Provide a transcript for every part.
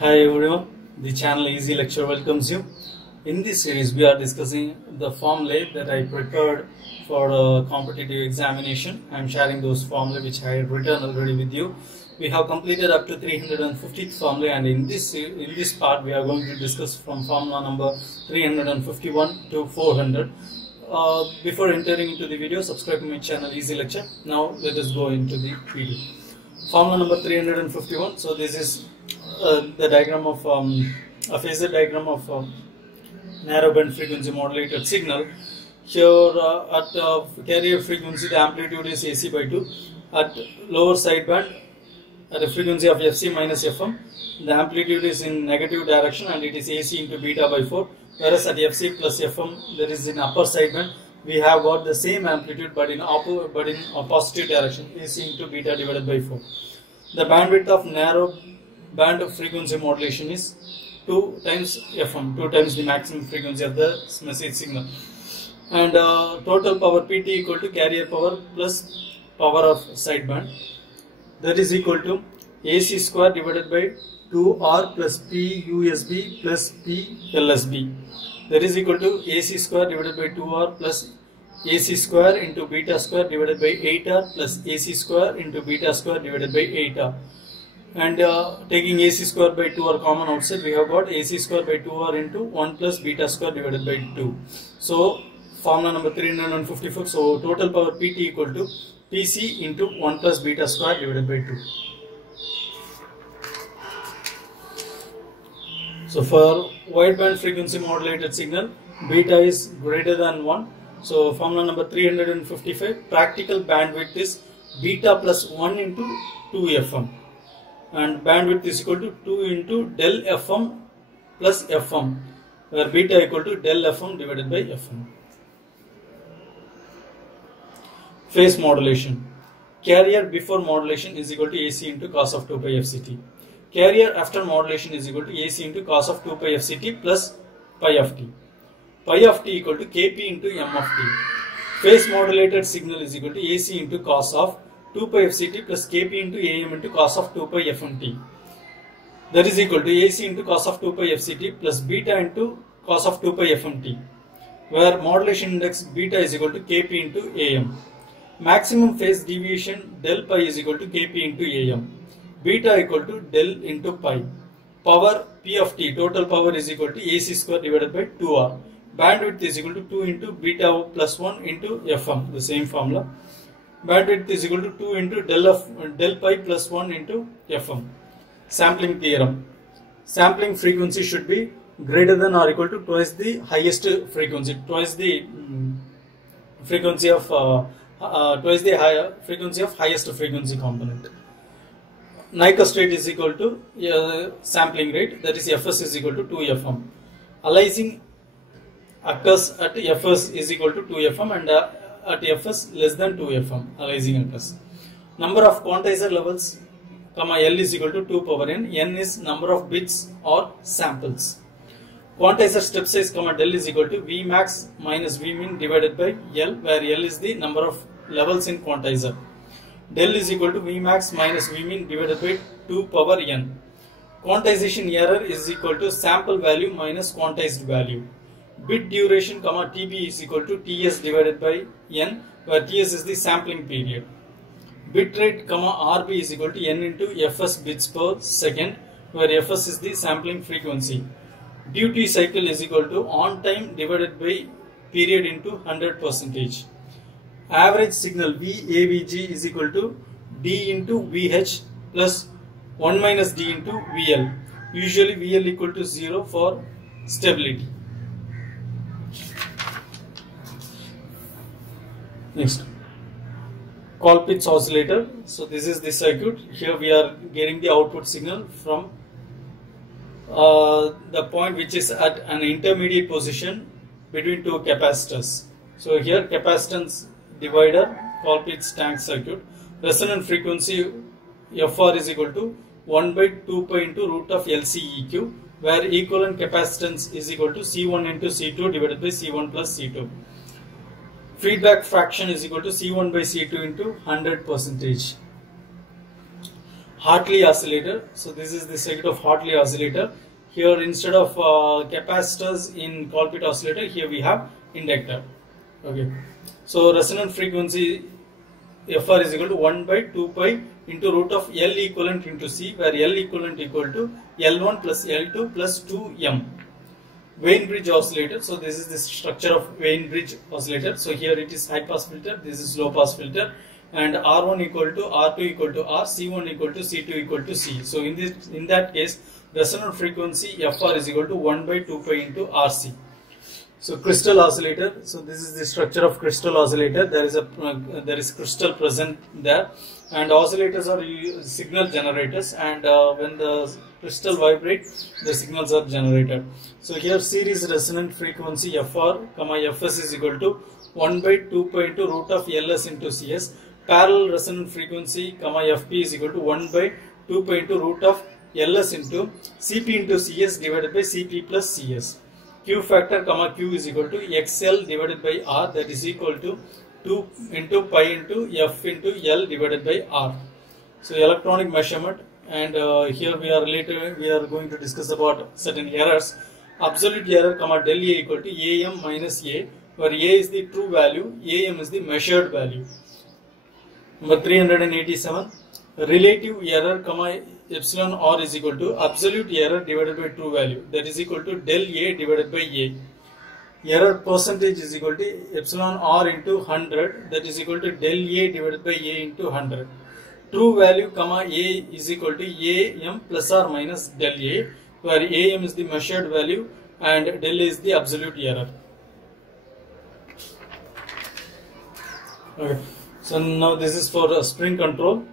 Hi everyone, the channel Easy Lecture welcomes you. In this series, we are discussing the formulae that I prepared for a competitive examination. I am sharing those formulae which I had written already with you. We have completed up to 350th formula, and in this part we are going to discuss from formula number 351 to 400. Before entering into the video, subscribe to my channel Easy Lecture. Now let us go into the video. Formula number 351. So this is the diagram of a phasor diagram of narrowband frequency modulated signal. Here at carrier frequency the amplitude is AC by 2. At lower sideband at a frequency of Fc minus Fm, the amplitude is in negative direction and it is AC into beta by 4. Whereas at Fc plus Fm, that is in upper sideband, we have got the same amplitude but in a positive direction, AC into beta divided by 4. The bandwidth of narrow band of frequency modulation is 2 times Fm, 2 times the maximum frequency of the message signal. And total power PT equal to carrier power plus power of sideband. That is equal to AC square divided by 2R plus P USB plus P LSB. That is equal to AC square divided by 2R plus AC square into beta square divided by 8R plus AC square into beta square divided by 8R. And taking AC square by 2R common outside, we have got AC square by 2R into 1 plus beta square divided by 2. So formula number 354. So total power PT equal to PC into 1 plus beta square divided by 2. So for wideband frequency modulated signal, beta is greater than 1. So formula number 355, practical bandwidth is beta plus 1 into 2Fm. And bandwidth is equal to 2 into del Fm plus Fm, where beta equal to del Fm divided by Fm. Phase modulation. Carrier before modulation is equal to AC into cos of 2 pi Fct. Carrier after modulation is equal to AC into cos of 2 pi Fct plus pi of t. Pi of t equal to Kp into m of t. Phase modulated signal is equal to AC into cos of 2 pi Fct plus Kp into am into cos of 2 pi Fmt. That is equal to AC into cos of 2 pi Fct plus beta into cos of 2 pi Fmt, where modulation index beta is equal to Kp into am. Maximum phase deviation del pi is equal to Kp into am. Beta equal to del into pi. Power P of t, total power is equal to AC square divided by 2R. Bandwidth is equal to 2 into beta plus 1 into Fm, the same formula. Bandwidth is equal to 2 into del pi plus 1 into Fm. Sampling theorem. Sampling frequency should be greater than or equal to twice the highest frequency, twice the frequency of highest frequency component. Nyquist rate is equal to sampling rate, that is Fs is equal to 2Fm. Aliasing occurs at Fs is equal to 2Fm and at Fs less than 2Fm, aliasing occurs. Number of quantizer levels, L is equal to 2 power n. N is number of bits or samples. Quantizer step size, del is equal to Vmax minus Vmin divided by L, where L is the number of levels in quantizer. Del is equal to Vmax minus Vmin divided by 2 power n. Quantization error is equal to sample value minus quantized value. Bit duration, Tb is equal to Ts divided by n, where Ts is the sampling period. Bit rate, Rb is equal to n into Fs bits per second, where Fs is the sampling frequency. Duty cycle is equal to on time divided by period into 100%. Average signal VAVG is equal to D into VH plus 1 minus D into VL. Usually VL equal to 0 for stability. Next, Colpitts oscillator. So this is the circuit. Here we are getting the output signal from the point which is at an intermediate position between two capacitors. So here capacitance divider, Colpitts tank circuit. Resonant frequency Fr is equal to 1 by 2 pi into root of LCEQ, where equivalent capacitance is equal to C1 into C2 divided by C1 plus C2. Feedback fraction is equal to C1 by C2 into 100%. Hartley oscillator. So this is the circuit of Hartley oscillator. Here instead of capacitors in Colpite oscillator, here we have inductor. Okay. So resonant frequency Fr is equal to 1 by 2 pi into root of L equivalent into C, where L equivalent equal to L1 plus L2 plus 2M. Wien-Bridge oscillator. So this is the structure of Wien-Bridge oscillator. So here it is high pass filter, this is low pass filter, and R1 equal to R2 equal to R, C1 equal to C2 equal to C. So in that case, resonant frequency Fr is equal to 1 by 2 pi into RC. So crystal oscillator. So this is the structure of crystal oscillator. There is crystal present there, and oscillators are signal generators, and when the crystal vibrates, the signals are generated. So here series resonant frequency Fr, Fs is equal to 1 by 2 pi into root of Ls into Cs. Parallel resonant frequency Fp is equal to 1 by 2 pi into root of Ls into Cp into Cs divided by Cp plus Cs. Q factor Q is equal to XL divided by R, that is equal to 2 into pi into F into L divided by R. So electronic measurement, and here we are going to discuss about certain errors. Absolute error del A equal to AM minus A, where A is the true value, AM is the measured value. Number 387, relative error epsilon R is equal to absolute error divided by true value, that is equal to del A divided by A. Error percentage is equal to epsilon R into 100, that is equal to del A divided by A into 100. True value A is equal to AM plus or minus del A, where AM is the measured value and del A is the absolute error. Okay. So now this is for spring control.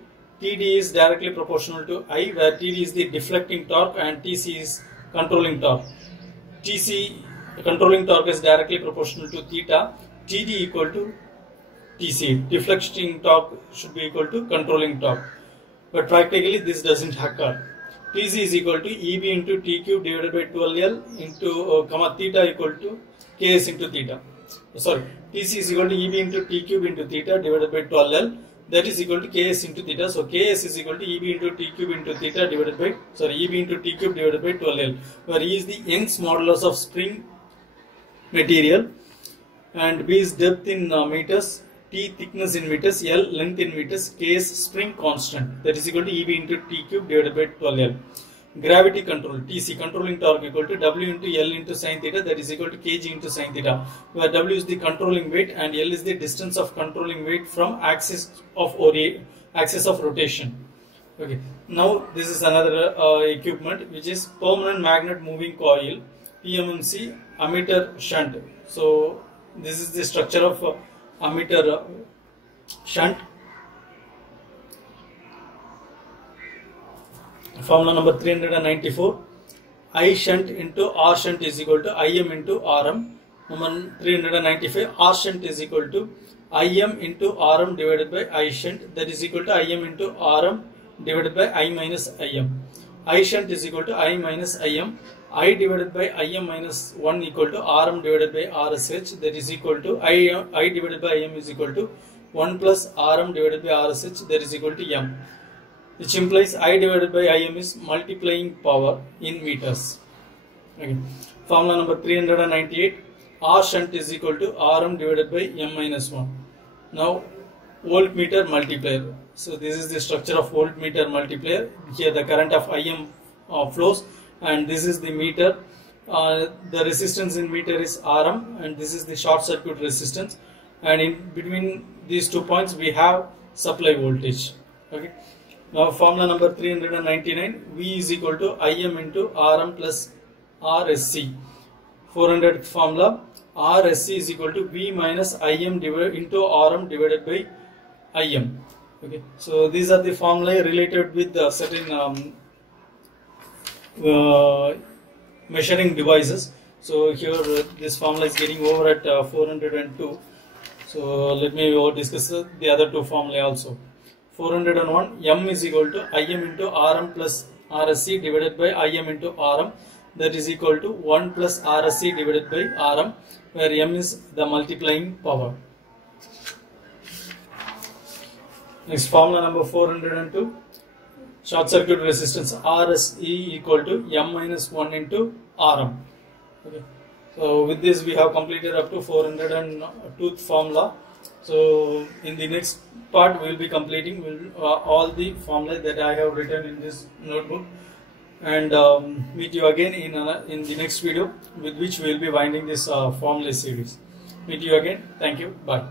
TD is directly proportional to I, where TD is the deflecting torque and TC is controlling torque. TC controlling torque is directly proportional to theta. TD equal to TC. Deflecting torque should be equal to controlling torque. But practically this doesn't occur. TC is equal to EB into T cube divided by 12L into theta equal to Ks into theta. Sorry, TC is equal to EB into T cube into theta divided by 12L. That is equal to Ks into theta. So Ks is equal to EB into T cube into theta divided by, EB into T cube divided by 12L, where E is the Young's modulus of spring material, and B is depth in meters, T thickness in meters, L length in meters, K is spring constant, that is equal to EB into T cube divided by 12L. Gravity control, TC, controlling torque equal to W into L into sin theta, that is equal to kg into sin theta, where W is the controlling weight and L is the distance of controlling weight from axis of rotation. Okay. Now this is another equipment, which is permanent magnet moving coil, PMMC ammeter shunt. So this is the structure of ammeter shunt. Formula number 394, I shunt into R shunt is equal to IM into RM. Number 395, R shunt is equal to IM into RM divided by I shunt, that is equal to IM into RM divided by I minus IM. I shunt is equal to I minus IM. I divided by IM minus 1 equal to RM divided by RSH, that is equal to I divided by IM is equal to 1 plus RM divided by RSH, that is equal to M, which implies I divided by IM is multiplying power in meters. Okay. Formula number 398, R shunt is equal to RM divided by M minus 1. Now voltmeter multiplier. So this is the structure of voltmeter multiplier. Here the current of IM flows, and this is the meter. The resistance in meter is RM, and this is the short circuit resistance, and in between these 2 points we have supply voltage. Okay. Now formula number 399, V is equal to IM into RM plus RSC. 400th formula, RSC is equal to V minus IM into RM divided by IM. Okay, so these are the formulae related with the certain measuring devices. So here this formula is getting over at 402. So let me discuss the other two formulae also. 401, M is equal to IM into RM plus RSC divided by IM into RM, that is equal to 1 plus RSC divided by RM, where M is the multiplying power. Next formula number 402, short circuit resistance RSE equal to M minus 1 into Rm. Okay. So with this we have completed up to 402th formula. So in the next part we will be completing all the formula that I have written in this notebook, and meet you again in the next video, with which we will be winding this formula series. Meet you again. Thank you. Bye.